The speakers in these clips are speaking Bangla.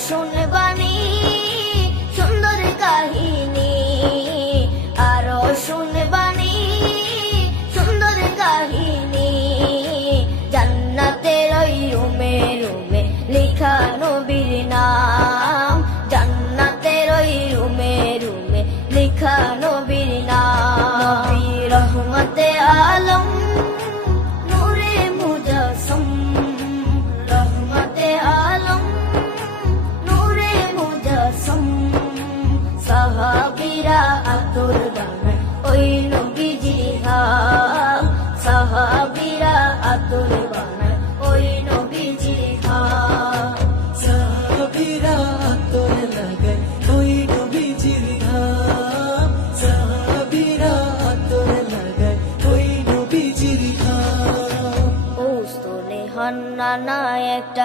আরও ওই নবীজি হাম সাহাবিরা আতর বানায় ওই নবীজি হাম সাহাবীরা আতর লাগায় ওই নবীজির ঘাম সাহাবীরা আতর লাগায় ওই নবীজির ঘাম ওস্তনে হান্নানা একটা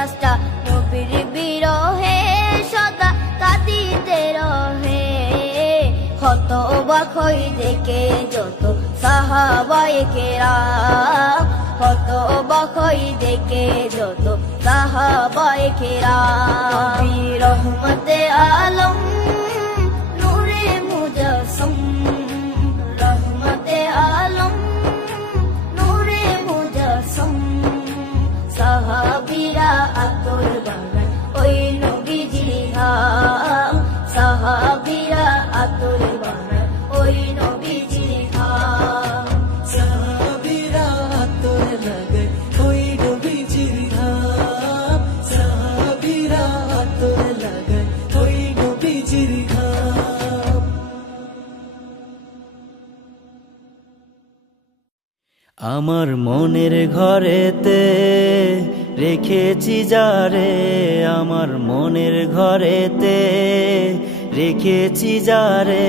গাছটা নবীর বিরহে, সদা কাঁদিতে রহে। হত অবাক হই দেখে যত সাহাবায়ে কেরাম অবাক হই দেখে যত সাহাবায়ে কেরাম রহমতে আলম আমার মনের ঘরেতে রেখেছি যারে আমার মনের ঘরেতে রেখেছি যারে।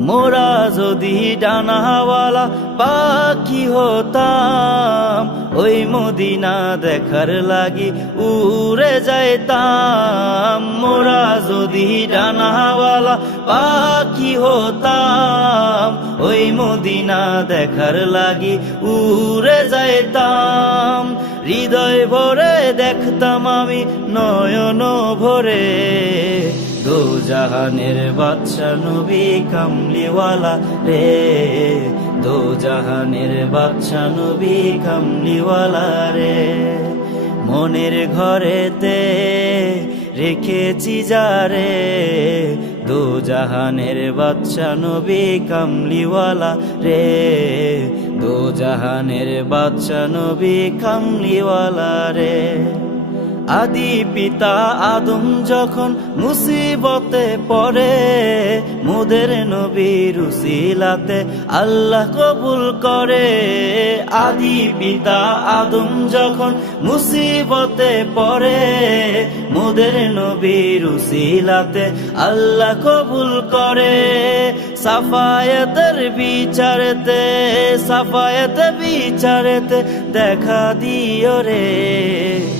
মোরা যদি ডানাওয়ালা পাখি হতাম, ওই মদিনা দেখার লাগি উড়ে যাইতাম। মোরা যদি ডানাওয়ালা পাখি হতাম, ওই মদিনা দেখার লাগি উড়ে যাইতাম। হৃদয় ভরে দেখতাম আমি নয়ন ভরে। জাহানের বাদশা নবী কামলিওয়ালা রে। দো জাহানের বাদশা নবী কামলিওয়ালা রে। মনের ঘরেতে রেখেছি যারে দো জাহানের বাদশা নবী কামলিওয়ালা রে। দো জাহানের বাদশা নবী কামলিওয়ালা রে। আদি পিতা আদম যখন মুসিবতে পড়ে, মুদের নবীর উসিলাতে আল্লাহ কবুল করে। আদি পিতা আদম যখন মুসিবতে পড়ে, মুদের নবীর উসিলাতে আল্লাহ কবুল করে। সাফায়াতের বিচারেতে সাফায়াত বিচারেতে দেখা দিও রে।